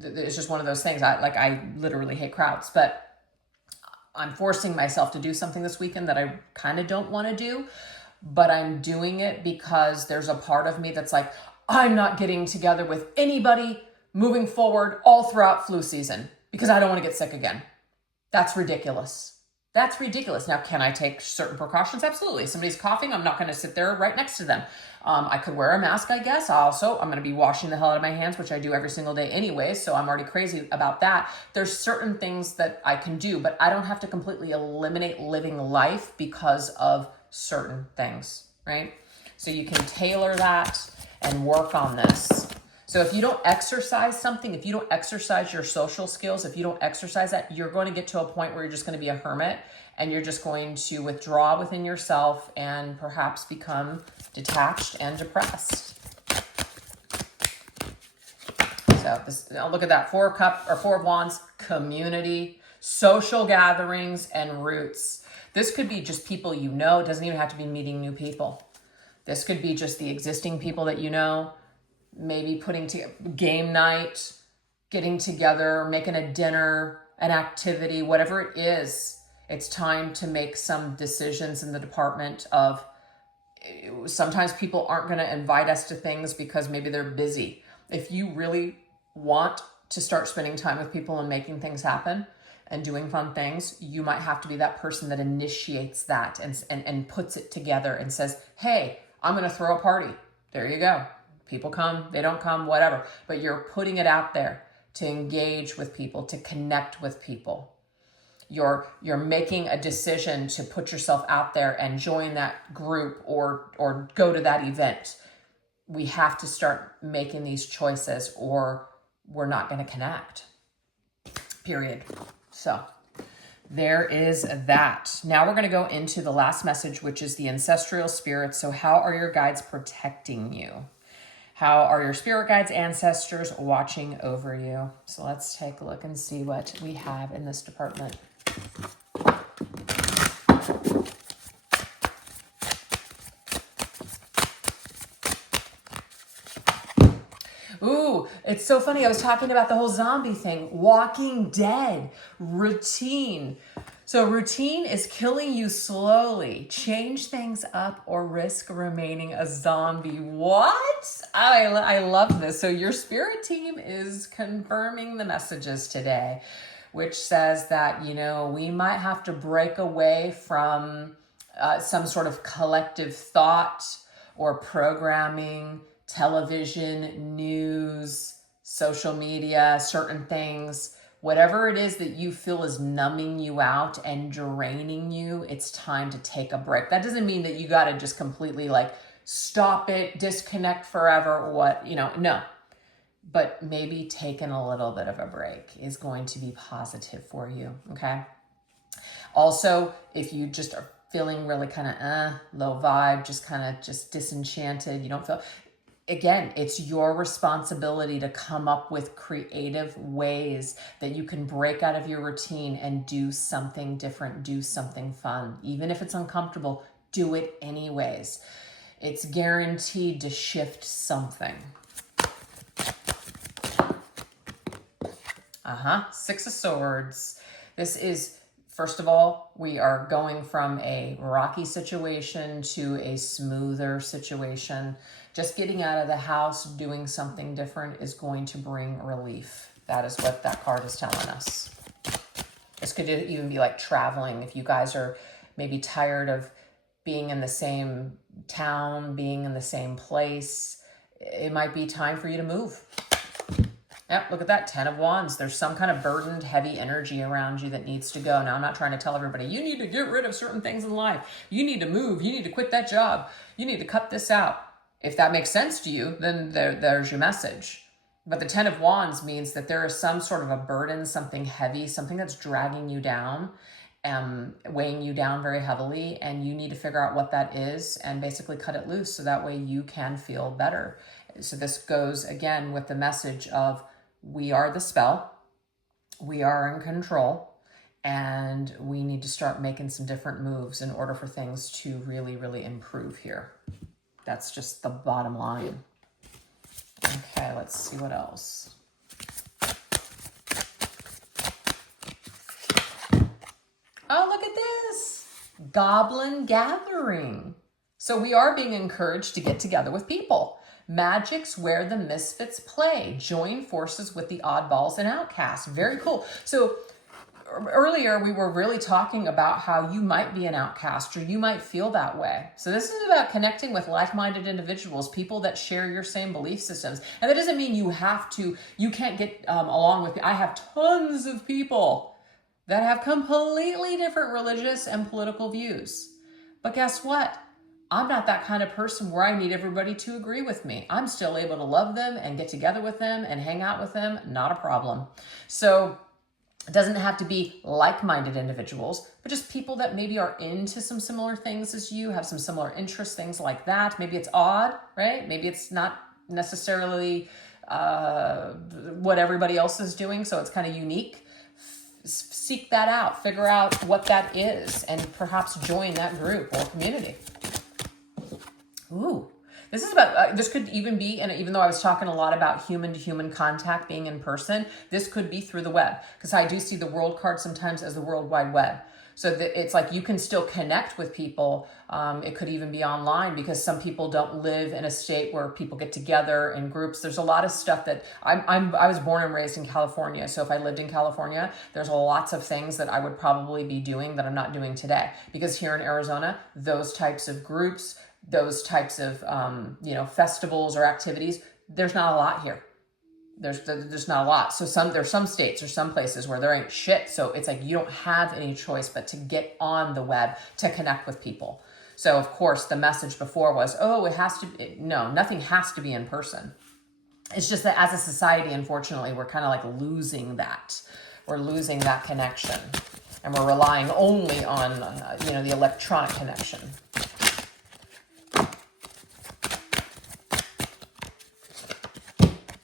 it's just one of those things. I literally hate crowds, but I'm forcing myself to do something this weekend that I kind of don't want to do, but I'm doing it because there's a part of me that's like, I'm not getting together with anybody moving forward all throughout flu season because I don't want to get sick again. That's ridiculous. That's ridiculous. Now, can I take certain precautions? Absolutely. If somebody's coughing, I'm not going to sit there right next to them. I could wear a mask, I guess. I'm going to be washing the hell out of my hands, which I do every single day anyway, so I'm already crazy about that. There's certain things that I can do, but I don't have to completely eliminate living life because of certain things, right? So you can tailor that and work on this. So if you don't exercise something, if you don't exercise your social skills, if you don't exercise that, you're going to get to a point where you're just going to be a hermit and you're just going to withdraw within yourself and perhaps become detached and depressed. So look at that, Four of Wands, community, social gatherings, and roots. This could be just people you know. It doesn't even have to be meeting new people. This could be just the existing people that you know. Maybe putting together game night, getting together, making a dinner, an activity, whatever it is. It's time to make some decisions in the department of, sometimes people aren't going to invite us to things because maybe they're busy. If you really want to start spending time with people and making things happen and doing fun things, you might have to be that person that initiates that and puts it together and says, hey, I'm going to throw a party. There you go. People come, they don't come, whatever. But you're putting it out there to engage with people, to connect with people. You're making a decision to put yourself out there and join that group or go to that event. We have to start making these choices or we're not going to connect. Period. So there is that. Now we're going to go into the last message, which is the ancestral spirits. So how are your guides protecting you? How are your spirit guides, ancestors watching over you? So let's take a look and see what we have in this department. Ooh, it's so funny. I was talking about the whole zombie thing. Walking Dead, routine. So routine is killing you slowly. Change things up or risk remaining a zombie. What? I love this. So your spirit team is confirming the messages today, which says that, we might have to break away from some sort of collective thought or programming, television, news, social media, certain things. Whatever it is that you feel is numbing you out and draining you, it's time to take a break. That doesn't mean that you got to just completely stop it, disconnect forever, no. But maybe taking a little bit of a break is going to be positive for you, okay? Also, if you just are feeling really kind of low vibe, just disenchanted, you don't feel... Again, it's your responsibility to come up with creative ways that you can break out of your routine and do something different, do something fun. Even if it's uncomfortable, do it anyways. It's guaranteed to shift something. Six of Swords. This is First of all, we are going from a rocky situation to a smoother situation. Just getting out of the house, doing something different is going to bring relief. That is what that card is telling us. This could even be like traveling. If you guys are maybe tired of being in the same town, being in the same place, it might be time for you to move. Yep, look at that, 10 of Wands. There's some kind of burdened, heavy energy around you that needs to go. Now, I'm not trying to tell everybody, you need to get rid of certain things in life. You need to move. You need to quit that job. You need to cut this out. If that makes sense to you, then there's your message. But the 10 of Wands means that there is some sort of a burden, something heavy, something that's dragging you down, weighing you down very heavily, and you need to figure out what that is and basically cut it loose so that way you can feel better. So this goes again with the message of we are the spell, we are in control, and we need to start making some different moves in order for things to really, really improve here. That's just the bottom line. Okay, let's see what else. Oh, look at this. Goblin gathering. So we are being encouraged to get together with people. Magic's where the misfits play. Join forces with the oddballs and outcasts. Very cool. So earlier we were really talking about how you might be an outcast or you might feel that way. So this is about connecting with like-minded individuals, people that share your same belief systems. And that doesn't mean you can't get along with. I have tons of people that have completely different religious and political views. But guess what? I'm not that kind of person where I need everybody to agree with me. I'm still able to love them and get together with them and hang out with them. Not a problem. So it doesn't have to be like-minded individuals, but just people that maybe are into some similar things as you, have some similar interests, things like that. Maybe it's odd, right? Maybe it's not necessarily what everybody else is doing, so it's kind of unique. Seek that out, figure out what that is, and perhaps join that group or community. Ooh, this is about, this could even be, and even though I was talking a lot about human-to-human contact being in person, this could be through the web, because I do see the world card sometimes as the World Wide Web. So that it's like you can still connect with people. It could even be online because some people don't live in a state where people get together in groups. There's a lot of stuff that I was born and raised in California. So if I lived in California, there's lots of things that I would probably be doing that I'm not doing today. Because here in Arizona, those types of groups, those types of festivals or activities, there's not a lot here. There's not a lot. So there's some states or some places where there ain't shit. So it's like you don't have any choice but to get on the web to connect with people. So of course the message before was, oh, no, nothing has to be in person. It's just that as a society, unfortunately, we're kind of like losing that. We're losing that connection, and we're relying only on the electronic connection.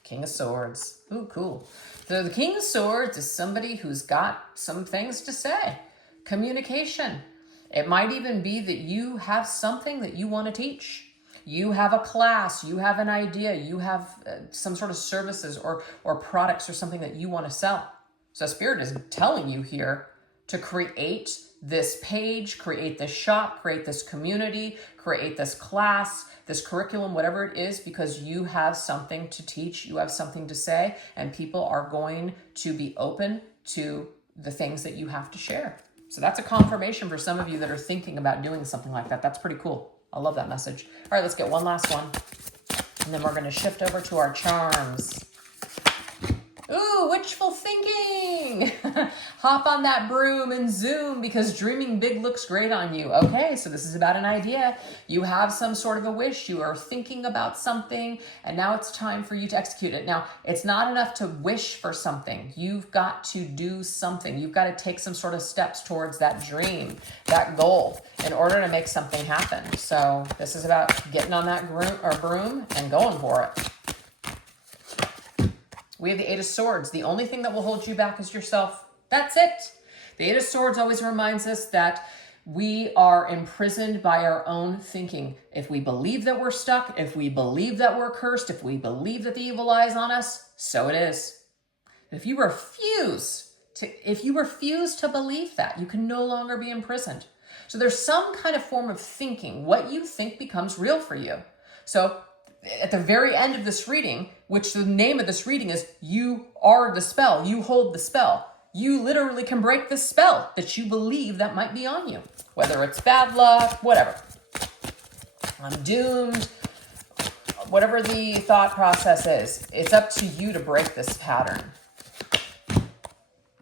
King of Swords. Ooh, cool. So the King of Swords is somebody who's got some things to say. Communication. It might even be that you have something that you want to teach. You have a class, you have an idea, you have some sort of services or products or something that you want to sell. So Spirit is telling you here to create this page, create this shop, create this community, create this class, this curriculum, whatever it is, because you have something to teach, you have something to say, and people are going to be open to the things that you have to share. So that's a confirmation for some of you that are thinking about doing something like that. That's pretty cool. I love that message. All right, let's get one last one. And then we're going to shift over to our charms. Ooh, wishful thinking. Hop on that broom and zoom because dreaming big looks great on you. Okay, so this is about an idea. You have some sort of a wish. You are thinking about something, and now it's time for you to execute it. Now, it's not enough to wish for something. You've got to do something. You've got to take some sort of steps towards that dream, that goal, in order to make something happen. So this is about getting on that broom and going for it. We have the Eight of Swords. The only thing that will hold you back is yourself. That's it. The Eight of Swords always reminds us that we are imprisoned by our own thinking. If we believe that we're stuck, if we believe that we're cursed, if we believe that the evil eye is on us, so it is. If you refuse if you refuse to believe that, you can no longer be imprisoned. So there's some kind of form of thinking. What you think becomes real for you. So at the very end of this reading, which the name of this reading is You Are the Spell, you hold the spell. You literally can break the spell that you believe that might be on you. Whether it's bad luck, whatever. I'm doomed. Whatever the thought process is, it's up to you to break this pattern.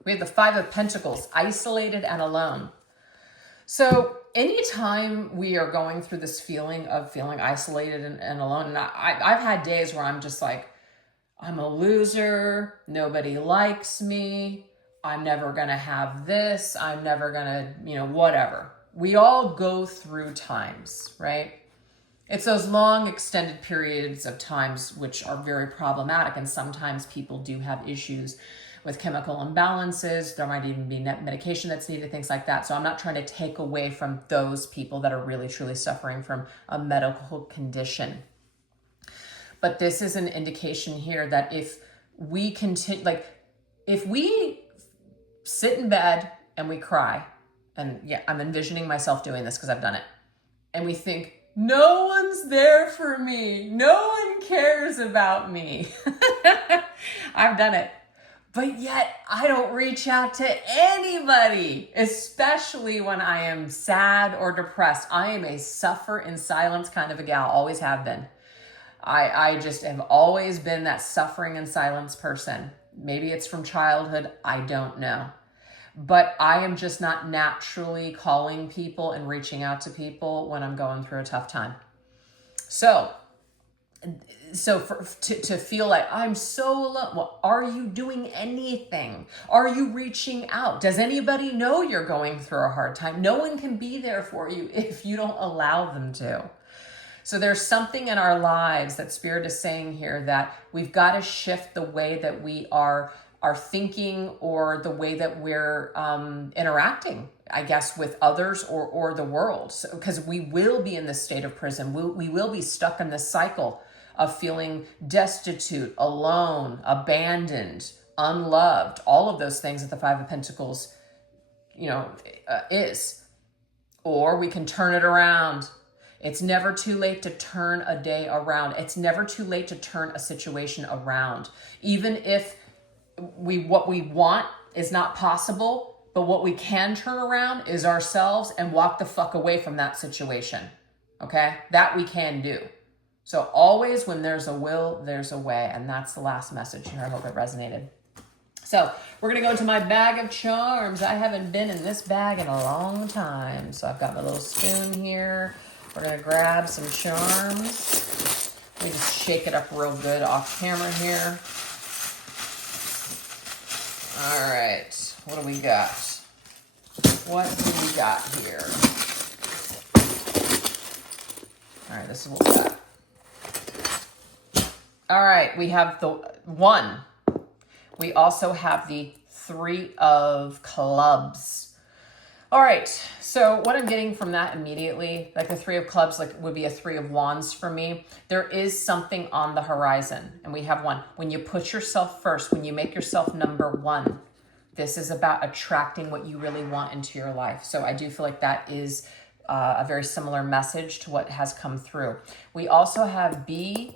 We have the Five of Pentacles, isolated and alone. So anytime we are going through this feeling of feeling isolated and alone, and I've had days where I'm just like, I'm a loser, nobody likes me, I'm never going to have this, I'm never going to, whatever. We all go through times, right? It's those long extended periods of times which are very problematic, and sometimes people do have issues with chemical imbalances. There might even be medication that's needed, things like that. So I'm not trying to take away from those people that are really truly suffering from a medical condition. But this is an indication here that if we continue, if we sit in bed and we cry, and yeah, I'm envisioning myself doing this because I've done it, and we think, no one's there for me, no one cares about me. I've done it. But yet I don't reach out to anybody, especially when I am sad or depressed. I am a suffer in silence kind of a gal, always have been. I just have always been that suffering in silence person. Maybe it's from childhood, I don't know. But I am just not naturally calling people and reaching out to people when I'm going through a tough time. So to feel like I'm so alone, well, are you doing anything? Are you reaching out? Does anybody know you're going through a hard time? No one can be there for you if you don't allow them to. So there's something in our lives that Spirit is saying here that we've got to shift the way that we are thinking, or the way that we're interacting, I guess, with others or the world. Because we will be in this state of prison. We will be stuck in this cycle of feeling destitute, alone, abandoned, unloved, all of those things that the Five of Pentacles, is. Or we can turn it around. It's never too late to turn a day around. It's never too late to turn a situation around. Even if what we want is not possible, but what we can turn around is ourselves and walk the fuck away from that situation. Okay? That we can do. So always when there's a will, there's a way. And that's the last message here. I hope it resonated. So we're going to go into my bag of charms. I haven't been in this bag in a long time. So I've got my little spoon here. We're going to grab some charms. Let me just shake it up real good off camera here. All right. What do we got? What do we got here? All right. This is what we got. All right, we have the 1. We also have the 3 of clubs. All right, so what I'm getting from that immediately, like the 3 of clubs, would be a 3 of wands for me. There is something on the horizon, and we have 1. When you put yourself first, when you make yourself number 1, this is about attracting what you really want into your life. So I do feel like that is a very similar message to what has come through. We also have B,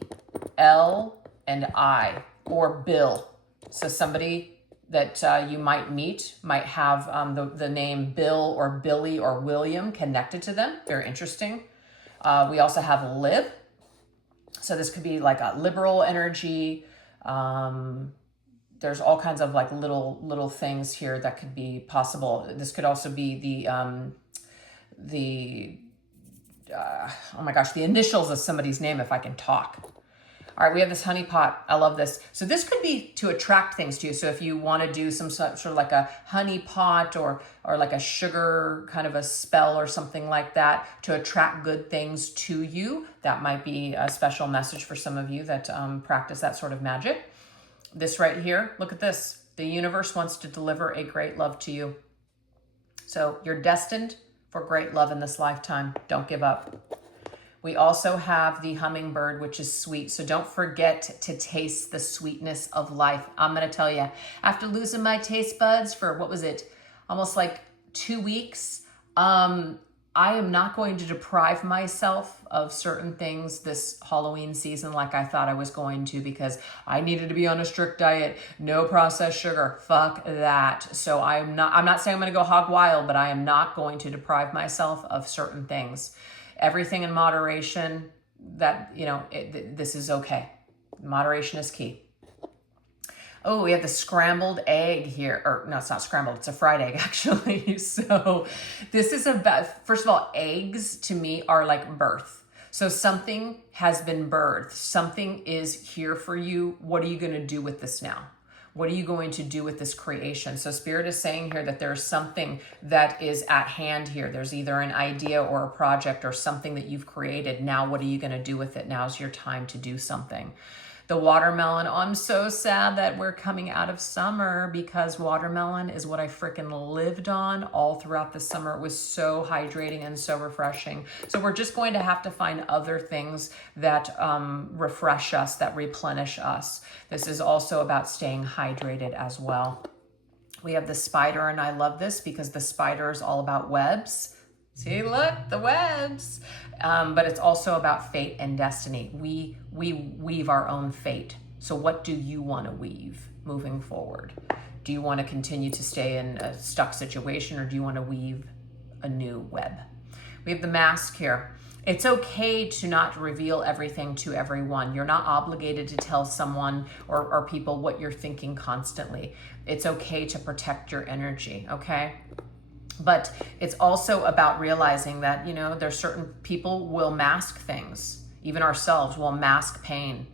L, and I, or Bill. So somebody that you might meet might have the name Bill or Billy or William connected to them. Very interesting. We also have Lib. So this could be like a liberal energy. There's all kinds of like little things here that could be possible. This could also be the initials of somebody's name if I can talk. All right, we have this honey pot. I love this. So this could be to attract things to you. So if you want to do some sort of like a honey pot or like a sugar kind of a spell or something like that to attract good things to you, that might be a special message for some of you that practice that sort of magic. This right here, look at this. The universe wants to deliver a great love to you. So you're destined for great love in this lifetime. Don't give up. We also have the hummingbird, which is sweet. So don't forget to taste the sweetness of life. I'm going to tell you, after losing my taste buds for, what was it, almost like 2 weeks, I am not going to deprive myself of certain things this Halloween season like I thought I was going to, because I needed to be on a strict diet, no processed sugar, fuck that. So I'm not saying I'm going to go hog wild, but I am not going to deprive myself of certain things. Everything in moderation, that, this is okay. Moderation is key. Oh, we have the scrambled egg here. Or no, it's not scrambled. It's a fried egg, actually. So this is about, first of all, eggs to me are like birth. So something has been birthed. Something is here for you. What are you going to do with this now? What are you going to do with this creation? So Spirit is saying here that there's something that is at hand here. There's either an idea or a project or something that you've created. Now, what are you going to do with it? Now's your time to do something. The watermelon, oh, I'm so sad that we're coming out of summer, because watermelon is what I freaking lived on all throughout the summer. It was so hydrating and so refreshing. So we're just going to have to find other things that refresh us, that replenish us. This is also about staying hydrated as well. We have the spider, and I love this because the spider is all about webs. See, look, the webs. But it's also about fate and destiny. We weave our own fate. So what do you want to weave moving forward? Do you want to continue to stay in a stuck situation, or do you want to weave a new web? We have the mask here. It's okay to not reveal everything to everyone. You're not obligated to tell someone or people what you're thinking constantly. It's okay to protect your energy, okay? But it's also about realizing that, there's certain people will mask things. Even ourselves will mask pain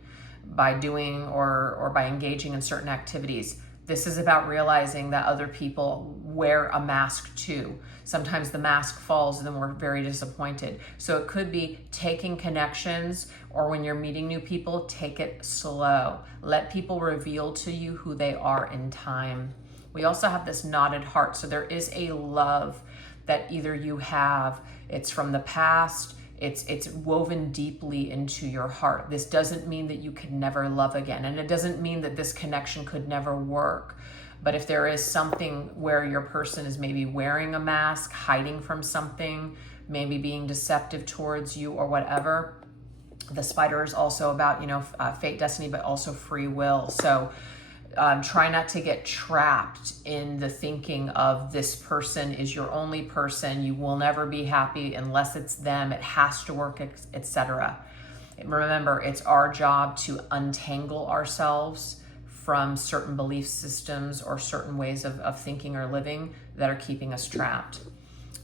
by doing or by engaging in certain activities. This is about realizing that other people wear a mask too. Sometimes the mask falls and then we're very disappointed. So it could be taking connections, or when you're meeting new people, take it slow. Let people reveal to you who they are in time. We also have this knotted heart. So there is a love that either you have, it's from the past, it's woven deeply into your heart. This doesn't mean that you could never love again. And it doesn't mean that this connection could never work. But if there is something where your person is maybe wearing a mask, hiding from something, maybe being deceptive towards you or whatever, the spider is also about, fate, destiny, but also free will. So try not to get trapped in the thinking of this person is your only person. You will never be happy unless it's them. It has to work, etc. Remember, it's our job to untangle ourselves from certain belief systems or certain ways of thinking or living that are keeping us trapped.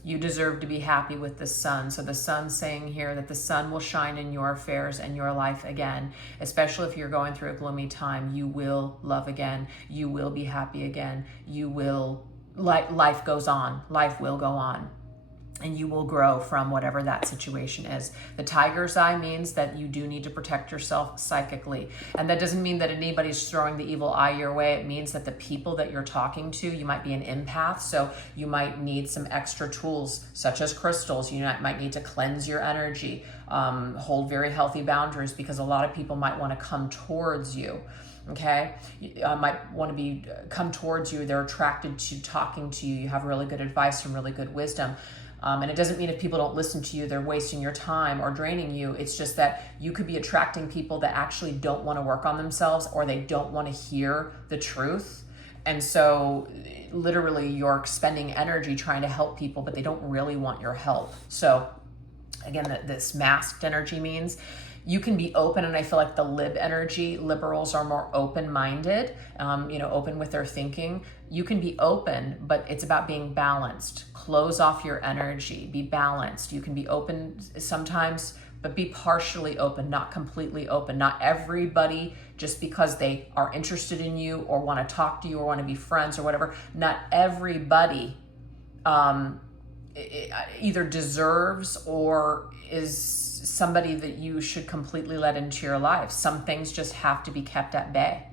You deserve to be happy with the sun. So the sun's saying here that the sun will shine in your affairs and your life again, especially if you're going through a gloomy time. You will love again. You will be happy again. You will, life goes on. Life will go on. And you will grow from whatever that situation is. The tiger's eye means that you do need to protect yourself psychically. And that doesn't mean that anybody's throwing the evil eye your way. It means that the people that you're talking to, you might be an empath, so you might need some extra tools, such as crystals. You might need to cleanse your energy, hold very healthy boundaries, because a lot of people might want to come towards you. Okay, might want to come towards you. They're attracted to talking to you. You have really good advice and really good wisdom. And it doesn't mean if people don't listen to you, they're wasting your time or draining you. It's just that you could be attracting people that actually don't want to work on themselves, or they don't want to hear the truth. And so literally you're expending energy trying to help people, but they don't really want your help. So again, this masked energy means you can be open, and I feel like the lib energy, liberals are more open-minded, open with their thinking. You can be open, but it's about being balanced. Close off your energy, be balanced. You can be open sometimes, but be partially open, not completely open. Not everybody, just because they are interested in you or want to talk to you or want to be friends or whatever, not everybody either deserves or is somebody that you should completely let into your life. Some things just have to be kept at bay.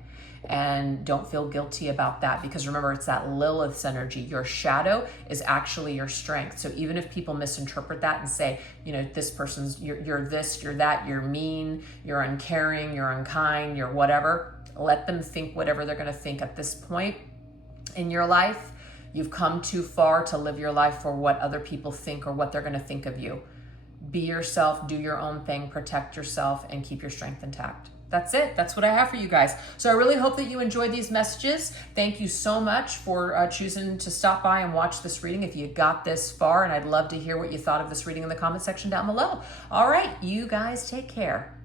and don't feel guilty about that, because remember, it's that Lilith's energy. Your shadow is actually your strength. So even if people misinterpret that and say, you know, this person's, you're this, you're that, you're mean, you're uncaring, you're unkind, you're whatever, let them think whatever they're going to think. At this point in your life, you've come too far to live your life for what other people think or what they're going to think of you. Be yourself, do your own thing, protect yourself, and keep your strength intact. That's it. That's what I have for you guys. So I really hope that you enjoyed these messages. Thank you so much for choosing to stop by and watch this reading if you got this far, and I'd love to hear what you thought of this reading in the comment section down below. All right, you guys take care.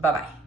Bye-bye.